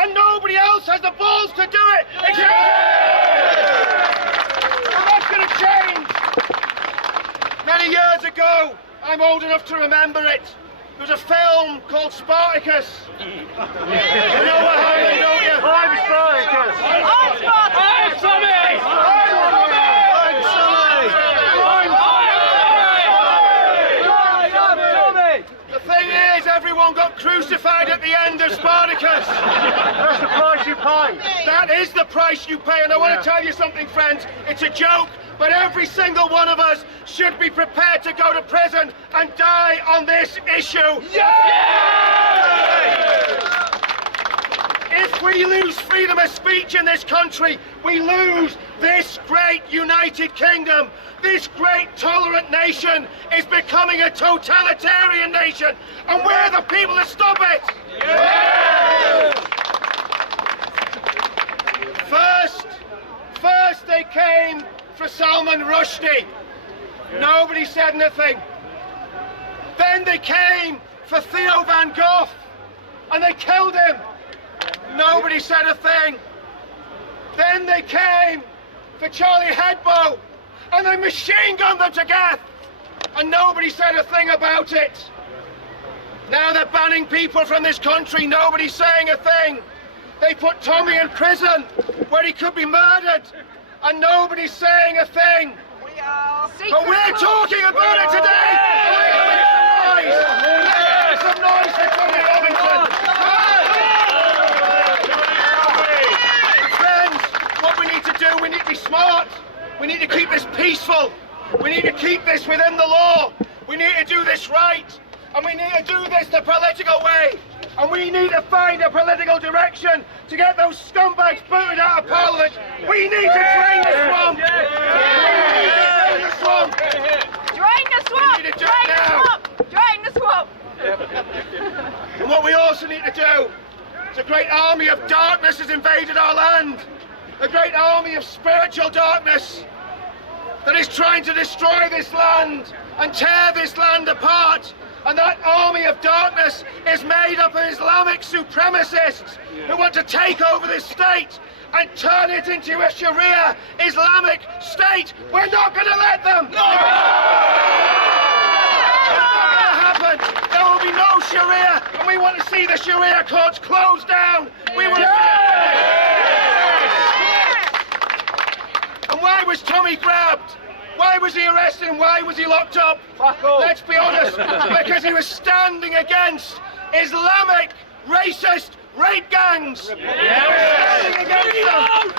and nobody else has the balls to do it except and that's going to change. Many years ago, I'm old enough to remember it, there was a film called Spartacus. You know what happened, don't you? I'm Spartacus! I'm Spartacus! I'm Tommy! The thing is, everyone got crucified at the end of Spartacus. That's the price you pay. That is the price you pay, and I want to tell you something, friends. It's a joke, but every single one of us should be prepared to go to prison and die on this issue. If we lose freedom of speech in this country, we lose this great United Kingdom. This great tolerant nation is becoming a totalitarian nation, and we're the people that stop it. First they came for Salman Rushdie. Nobody said anything. Then they came for Theo van Gogh, and they killed him. Nobody said a thing. Then they came for Charlie Hebdo, and they machine gunned them to death, and nobody said a thing about it. Now they're banning people from this country, nobody's saying a thing. They put Tommy in prison where he could be murdered, and nobody's saying a thing. But we're talking about it today. Make some noise for Tommy Robbinson. Friends, what we need to do, we need to be smart. We need to keep this peaceful. We need to keep this within the law. We need to do this right. And we need to do this the political way. And we need to find a political direction to get those scumbags booted out of Parliament. We need to drain the swamp. Drain the swamp. Drain the swamp. We need to do it now. Drain the swamp. And what we also need to do is a great army of darkness has invaded our land. A great army of spiritual darkness that is trying to destroy this land and tear this land apart. And that army of darkness is made up of Islamic supremacists who want to take over this state and turn it into a Sharia Islamic state. We're not going to let them! No! It's not going to happen. There will be no Sharia, and we want to see the Sharia courts closed down. We want to see it. And why was Tommy grabbed? Why was he arrested and why was he locked up? Let's be honest, because he was standing against Islamic, racist rape gangs. He was standing against them.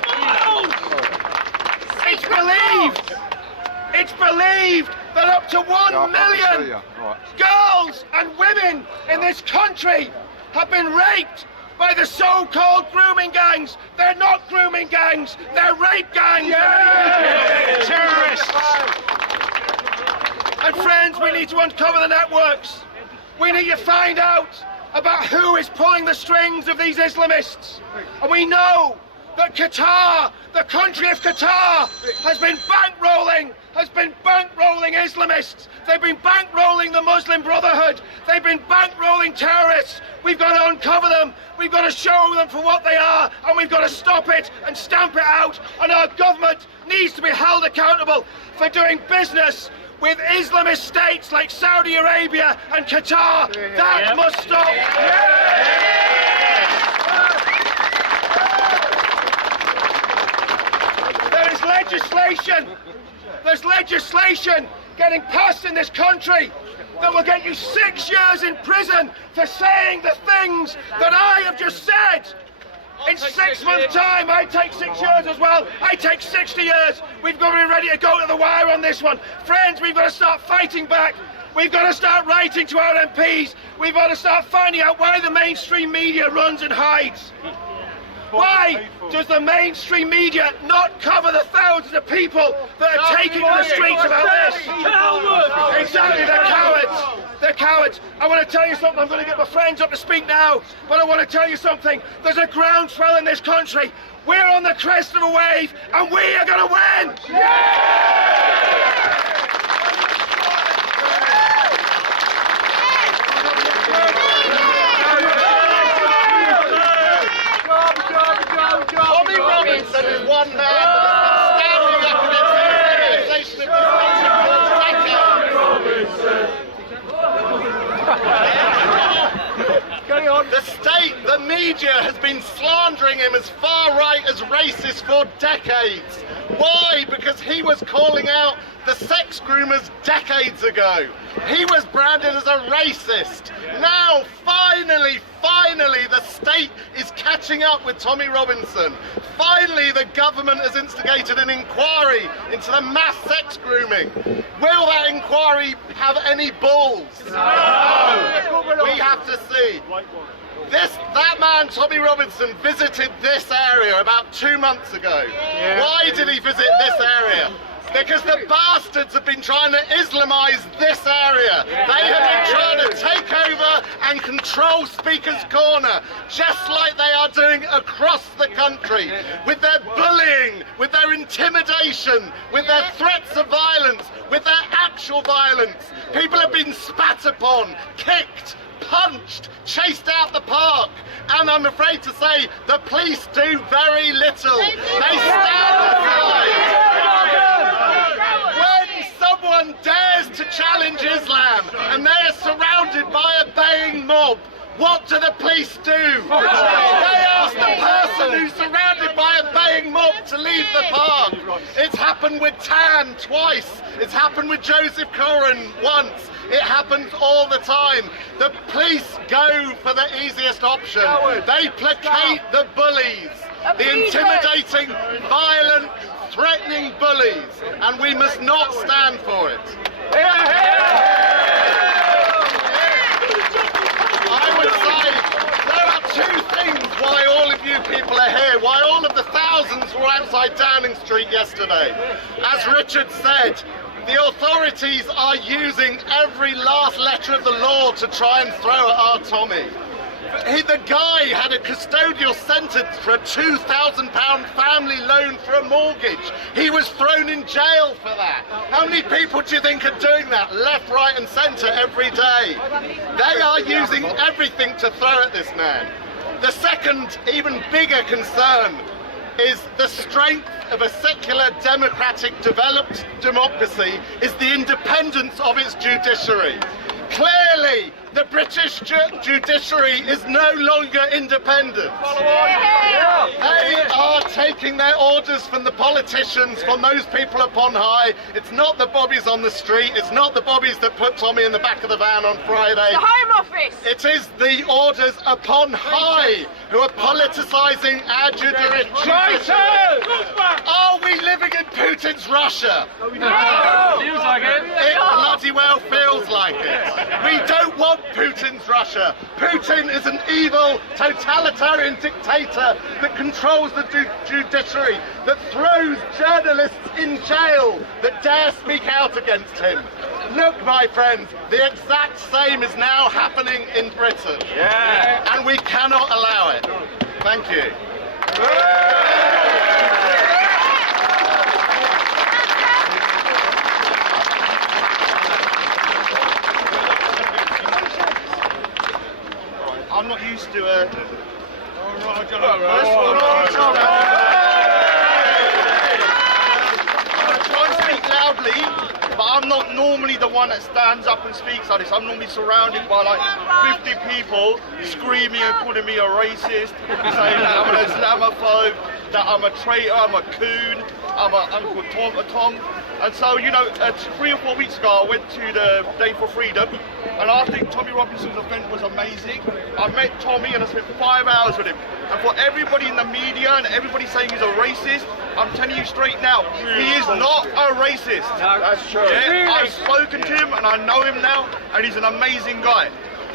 It's believed that up to 1 million girls and women in this country have been raped by the so-called grooming gangs. They're not grooming gangs, they're rape gangs. Terrorists. And friends, we need to uncover the networks. We need to find out about who is pulling the strings of these Islamists. And we know that Qatar, the country of Qatar, has been bankrolling Islamists. They've been bankrolling the Muslim Brotherhood. They've been bankrolling terrorists. We've got to uncover them. We've got to show them for what they are, and we've got to stop it and stamp it out. And our government needs to be held accountable for doing business with Islamist states like Saudi Arabia and Qatar. That must stop. There's legislation getting passed in this country that will get you 6 years in prison for saying the things that I have just said. In 6 months' time, I take 6 years as well. I take 60 years. We've got to be ready to go to the wire on this one. Friends, we've got to start fighting back. We've got to start writing to our MPs. We've got to start finding out why the mainstream media runs and hides. Why does the mainstream media not cover the thousands of people that are taking to the streets about this? Exactly, they're cowards. They're cowards. I want to tell you something. I'm going to get my friends up to speak now, but I want to tell you something. There's a groundswell in this country. We're on the crest of a wave, and we are going to win. media has been slandering him as far right as racist for decades. Why? Because he was calling out the sex groomers decades ago. He was branded as a racist. Now, finally, the state is catching up with Tommy Robbinson. Finally, the government has instigated an inquiry into the mass sex grooming. Will that inquiry have any balls? No. We have to see. That man, Tommy Robbinson, visited this area about 2 months ago. Why did he visit this area? Because the bastards have been trying to Islamize this area. They have been trying to take over and control Speaker's Corner, just like they are doing across the country, with their bullying, with their intimidation, with their threats of violence, with their actual violence. People have been spat upon, kicked, punched, chased out the park, and I'm afraid to say the police do very little. They stand aside. When someone dares to challenge Islam and they are surrounded by a baying mob, what do the police do? They ask the person who's surrounded by a baying mob to leave the park. It's happened with Tan twice. It's happened with Joseph Curran once. It happens all the time. The police go for the easiest option. They placate the bullies, the intimidating, violent, threatening bullies, and we must not stand for it. I would say there are two things why all of you people are here, why all of the thousands were outside Downing Street yesterday. As Richard said, the authorities are using every last letter of the law to try and throw at our Tommy. The guy had a custodial sentence for a £2,000 family loan for a mortgage. He was thrown in jail for that. How many people do you think are doing that left, right and centre every day? They are using everything to throw at this man. The second, even bigger concern is the strength of a secular, democratic, developed democracy is the independence of its judiciary. Clearly, the British judiciary is no longer independent. They are taking their orders from the politicians, from those people upon high. It's not the bobbies on the street. It's not the bobbies that put Tommy in the back of the van on Friday. The Home Office! It is the orders upon high who are politicising our judiciary. Are we living in Putin's Russia? No! Feels like it. It bloody well feels like it. We don't want Putin's Russia. Putin is an evil, totalitarian dictator that controls the judiciary, that throws journalists in jail that dare speak out against him. Look, my friends, the exact same is now happening in Britain. Yeah. And we cannot allow it. Thank you. I'm not used to I try and speak loudly, but I'm not normally the one that stands up and speaks like this. I'm normally surrounded by like 50 people screaming and calling me a racist, saying that I'm an Islamophobe, that I'm a traitor, I'm a coon, I'm an Uncle Tom. And so, you know, 3 or 4 weeks ago, I went to the Day for Freedom, and I think Tommy Robinson's event was amazing. I met Tommy and I spent 5 hours with him. And for everybody in the media and everybody saying he's a racist, I'm telling you straight now, he is not a racist. That's true. Yeah, I've spoken to him and I know him now, and he's an amazing guy.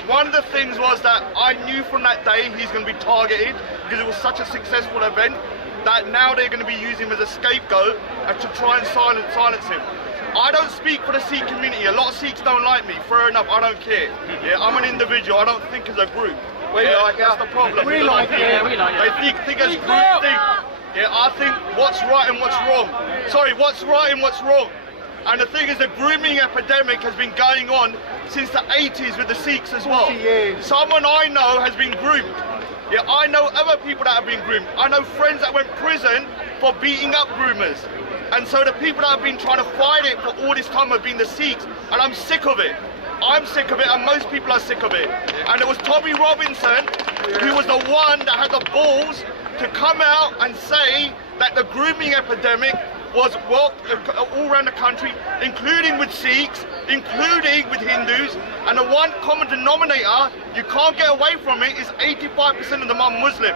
One of the things was that I knew from that day he's going to be targeted because it was such a successful event, that now they're going to be using him as a scapegoat and to try and silence him. I don't speak for the Sikh community. A lot of Sikhs don't like me. Fair enough, I don't care. Yeah, I'm an individual. I don't think as a group. That's the problem. We like you. Yeah, we like you. They think as group think. Yeah, I think what's right and what's wrong. Sorry, what's right and what's wrong. And the thing is, the grooming epidemic has been going on since the 80s with the Sikhs as well. Someone I know has been groomed. Yeah, I know other people that have been groomed. I know friends that went prison for beating up groomers. And so the people that have been trying to fight it for all this time have been the Sikhs, and I'm sick of it. I'm sick of it, and most people are sick of it. And it was Tommy Robinson who was the one that had the balls to come out and say that the grooming epidemic was all around the country, including with Sikhs, including with Hindus, and the one common denominator you can't get away from it is 85% of them are Muslim.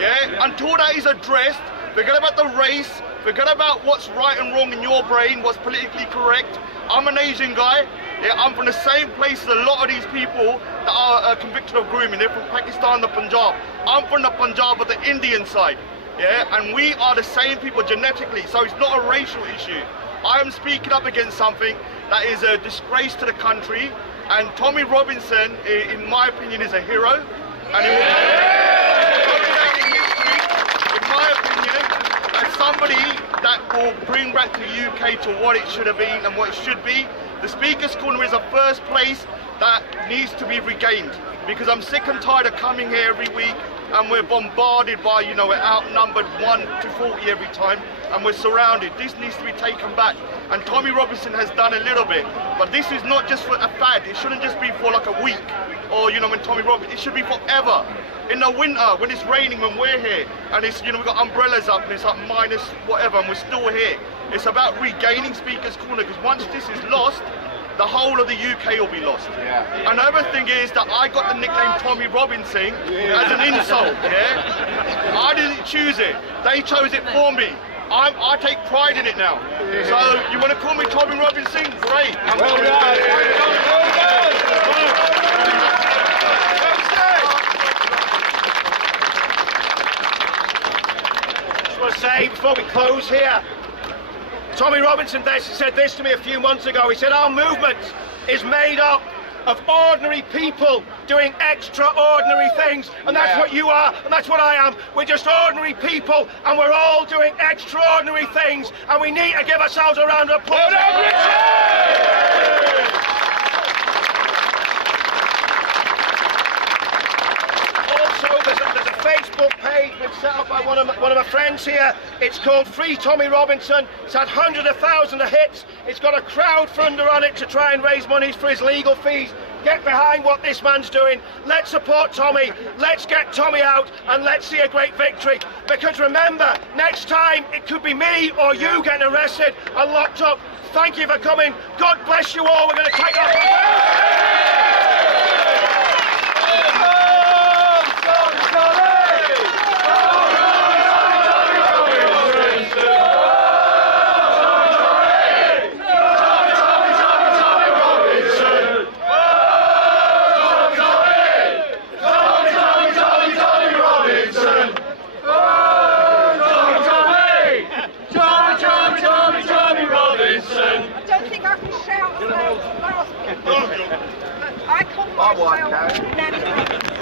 Yeah, until that is addressed, forget about the race, forget about what's right and wrong in your brain, what's politically correct. I'm an Asian guy. Yeah, I'm from the same place as a lot of these people that are convicted of grooming. They're from Pakistan, the Punjab. I'm from the Punjab, but the Indian side. Yeah, and we are the same people genetically, so it's not a racial issue. I am speaking up against something that is a disgrace to the country, and Tommy Robinson, in my opinion, is a hero. And in my opinion, as somebody that will bring back the UK to what it should have been and what it should be, the Speaker's Corner is the first place that needs to be regained, because I'm sick and tired of coming here every week and we're bombarded by, you know, we're outnumbered 1 to 40 every time and we're surrounded. This needs to be taken back, and Tommy Robinson has done a little bit, but this is not just for a fad. It shouldn't just be for like a week or, you know, when Tommy Robinson, it should be forever. In the winter, when it's raining, when we're here, and it's, you know, we've got umbrellas up and it's like minus whatever and we're still here. It's about regaining Speaker's Corner, because once this is lost, the whole of the UK will be lost. Yeah. Another thing is that I got the nickname Tommy Robinson as an insult, yeah? I didn't choose it. They chose it for me. I take pride in it now. So, you want to call me Tommy Robinson? Great. Well done. Just want to say, before we close here, Tommy Robinson said this to me a few months ago. He said, our movement is made up of ordinary people doing extraordinary things, and that's what you are, and that's what I am. We're just ordinary people, and we're all doing extraordinary things, and we need to give ourselves a round of applause. There's a Facebook page been set up by one of my friends here. It's called Free Tommy Robinson. It's had hundreds of thousands of hits. It's got a crowdfunder on it to try and raise money for his legal fees. Get behind what this man's doing. Let's support Tommy. Let's get Tommy out and let's see a great victory. Because remember, next time it could be me or you getting arrested and locked up. Thank you for coming. God bless you all. We're going to take off. I can't.